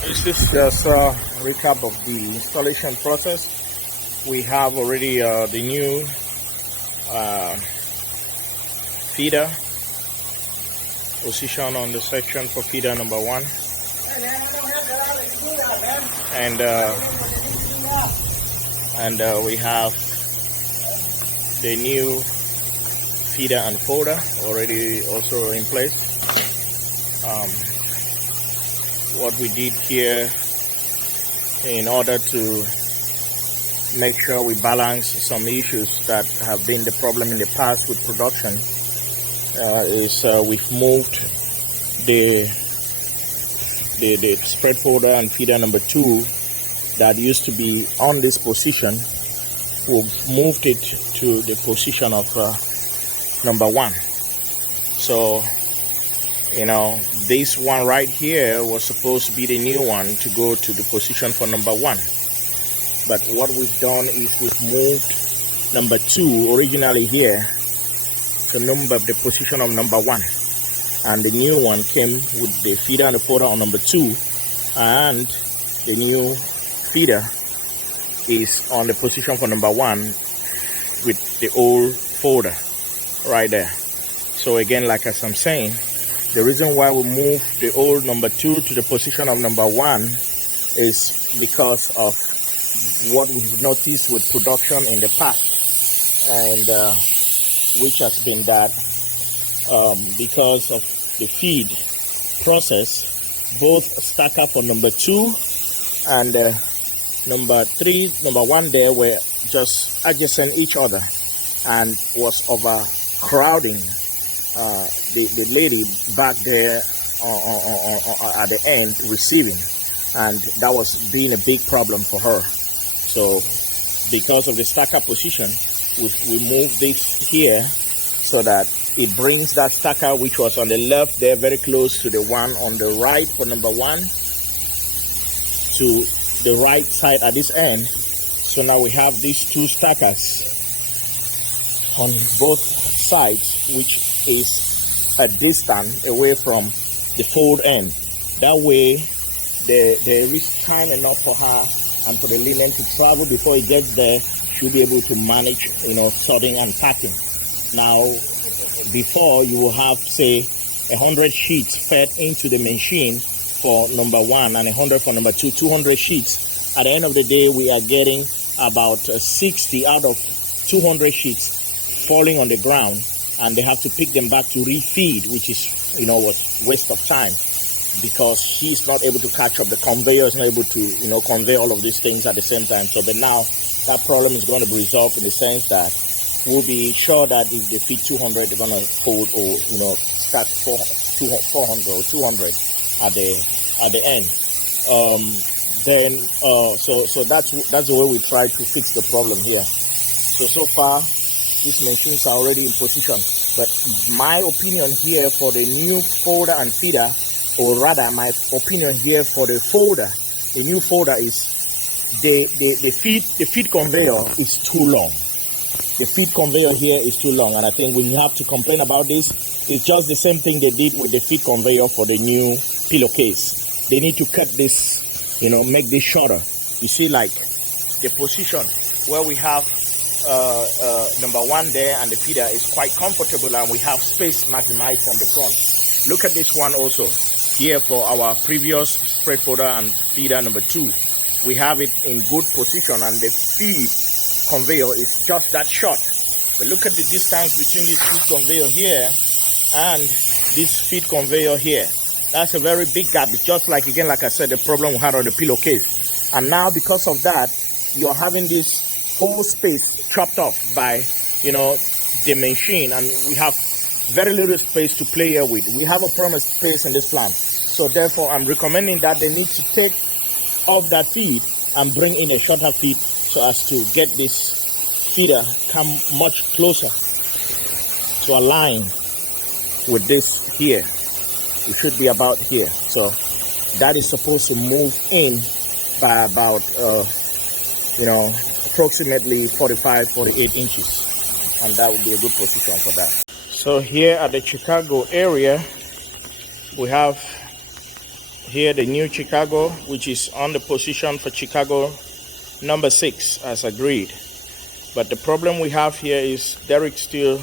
This is just a recap of the installation process. We have already the new feeder position on the section for feeder number 1, and we have the new feeder and folder already also in place. What we did here in order to make sure we balance some issues that have been the problem in the past with production is we've moved the spread folder and feeder number 2 that used to be on this position. We've moved it to the position of number 1. So this one right here was supposed to be the new one to go to the position for number 1. But what we've done is we've moved number 2 originally here to the position of number 1. And the new one came with the feeder and the folder on number 2. And the new feeder is on the position for number 1 with the old folder right there. So again, like as I'm saying, the reason why we moved the old number 2 to the position of number 1 is because of what we've noticed with production in the past, and which has been that because of the feed process, both stacker for number 2 and number 1 there were just adjacent each other and was overcrowding the lady back there at the end receiving, and that was being a big problem for her. So because of the stacker position, we moved this here so that it brings that stacker which was on the left there very close to the one on the right for number 1 to the right side at this end. So now we have these 2 stackers on both sides, which is a distance away from the fold end. That way there is time enough for her and for the linen to travel before it gets there. She'll be able to manage sorting and packing. Now before, you will have say 100 sheets fed into the machine for number 1 and 100 for number 2, 200 sheets. At the end of the day, we are getting about 60 out of 200 sheets falling on the ground, and they have to pick them back to refeed, which is was waste of time because he's not able to catch up. The conveyor is not able to convey all of these things at the same time. So but now that problem is going to be resolved in the sense that we'll be sure that if they feed 200, they're going to fold or start 400 or 200 at the end. So that's the way we try to fix the problem here. So far these machines are already in position, but my opinion here for the new folder and feeder, or rather my opinion here for the folder, the new folder, is the feed conveyor is too long. The feed conveyor here is too long, and I think we have to complain about this. It's just the same thing they did with the feed conveyor for the new pillowcase. They need to cut this, make this shorter. You see, like the position where we have number 1 there and the feeder is quite comfortable, and we have space maximized from the front. Look at this one also here for our previous spread folder and feeder number 2. We have it in good position, and the feed conveyor is just that short. But look at the distance between this feed conveyor here and this feed conveyor here. That's a very big gap. It's just like, again, like I said, the problem we had on the pillowcase. And now because of that, you're having this whole space chopped off by the machine, and we have very little space to play here with. We have a problem of space in this plant. So therefore I'm recommending that they need to take off that feed and bring in a shorter feed so as to get this feeder come much closer to align with this here. It should be about here. So that is supposed to move in by about approximately 45-48 inches, and that would be a good position for that. So here at the Chicago area, we have here the new Chicago, which is on the position for Chicago number 6 as agreed. But the problem we have here is Derek still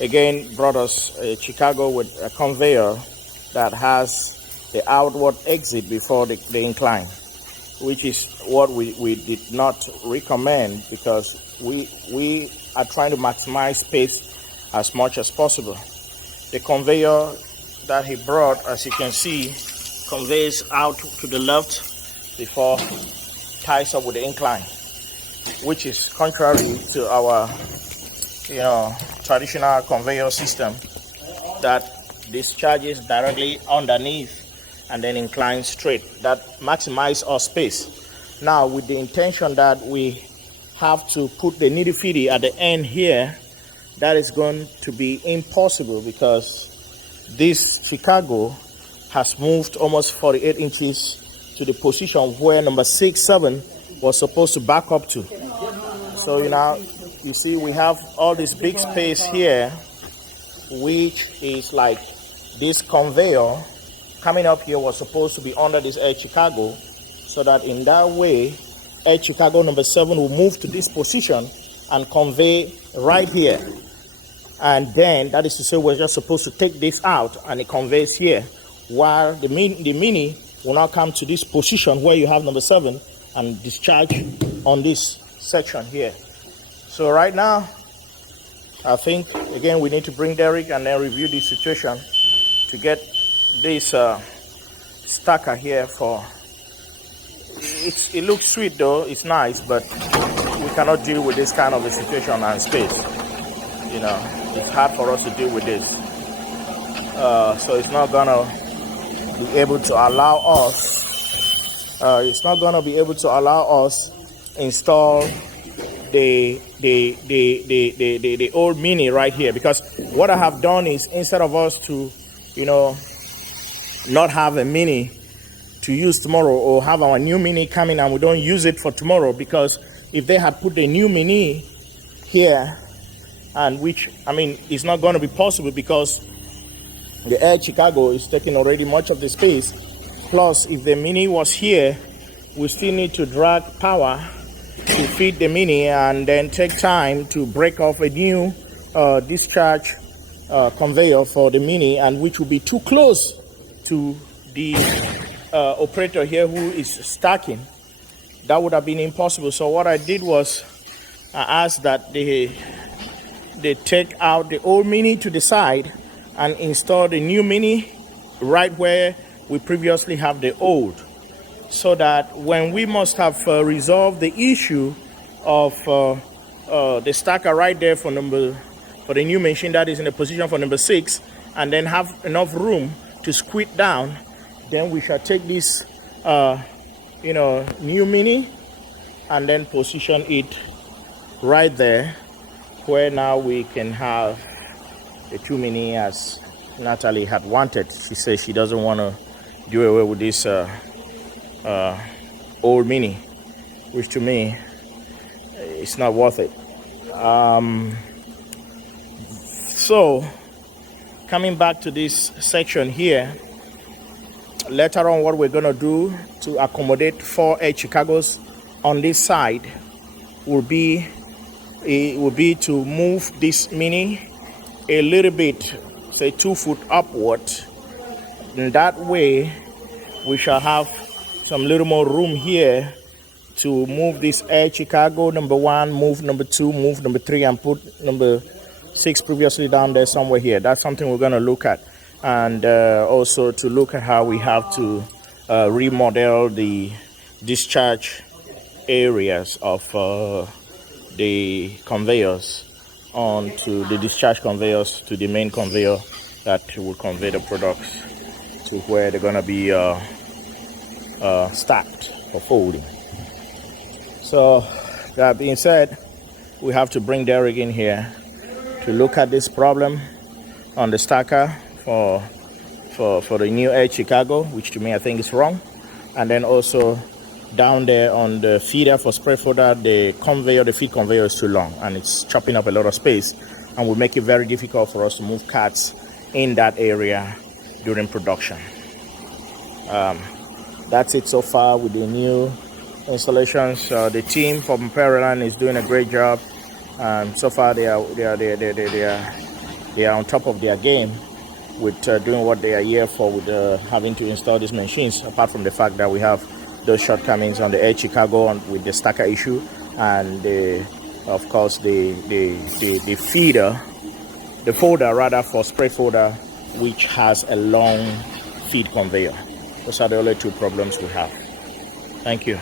again brought us a Chicago with a conveyor that has the outward exit before the incline, which is what we did not recommend, because we are trying to maximize space as much as possible. The conveyor that he brought, as you can see, conveys out to the left before ties up with the incline, which is contrary to our traditional conveyor system that discharges directly underneath and then inclines straight. That maximizes our space. Now, with the intention that we have to put the nitty-gritty at the end here, that is going to be impossible, because this Chicago has moved almost 48 inches to the position where number 6, 7 was supposed to back up to. So you see we have all this big space here, which is like this conveyor coming up here was supposed to be under this Air Chicago, so that in that way Air Chicago number 7 will move to this position and convey right here. And then that is to say we're just supposed to take this out and it conveys here, while the mini will now come to this position where you have number 7 and discharge on this section here. So right now, I think again we need to bring Derek and then review this situation to get this stacker here for. It looks sweet though, it's nice, but we cannot deal with this kind of a situation and space. It's hard for us to deal with this. So it's not gonna be able to allow us. Install the old mini right here, because what I have done is, instead of us to not have a mini to use tomorrow, or have our new mini coming and we don't use it for tomorrow, because if they had put the new mini here, and which it's not going to be possible, because the Air Chicago is taking already much of the space. Plus, if the mini was here, we still need to drag power to feed the mini, and then take time to break off a new discharge conveyor for the mini, and which will be too close to the operator here who is stacking. That would have been impossible. So what I did was I asked that they take out the old mini to the side and install the new mini right where we previously have the old, so that when we must have resolved the issue of the stacker right there for the new machine that is in the position for number 6, and then have enough room to squeeze down, then we shall take this new mini and then position it right there, where now we can have the 2 mini as Natalie had wanted. She says she doesn't want to do away with this old mini, which to me it's not worth it. So coming back to this section here, later on what we're going to do to accommodate 4 Air Chicagos on this side will be to move this mini a little bit, say 2 foot upward. In that way we shall have some little more room here to move this Air Chicago number 1, move number 2, move number 3, and put number 6 previously down there somewhere here. That's something we're going to look at, and also to look at how we have to remodel the discharge areas of the conveyors onto the discharge conveyors to the main conveyor that will convey the products to where they're going to be stacked for folding. So that being said, we have to bring Derek in here to look at this problem on the stacker for the new Air Chicago, which to me I think is wrong. And then also down there on the feeder for spray fodder, the feed conveyor is too long and it's chopping up a lot of space and will make it very difficult for us to move carts in that area during production. that's it so far with the new installations. The team from Pearland is doing a great job. So far they are on top of their game with doing what they are here for, with having to install these machines, apart from the fact that we have those shortcomings on the Air Chicago with the stacker issue, and of course the feeder, the folder rather, for spray folder, which has a long feed conveyor. Those are the only two problems we have. Thank you.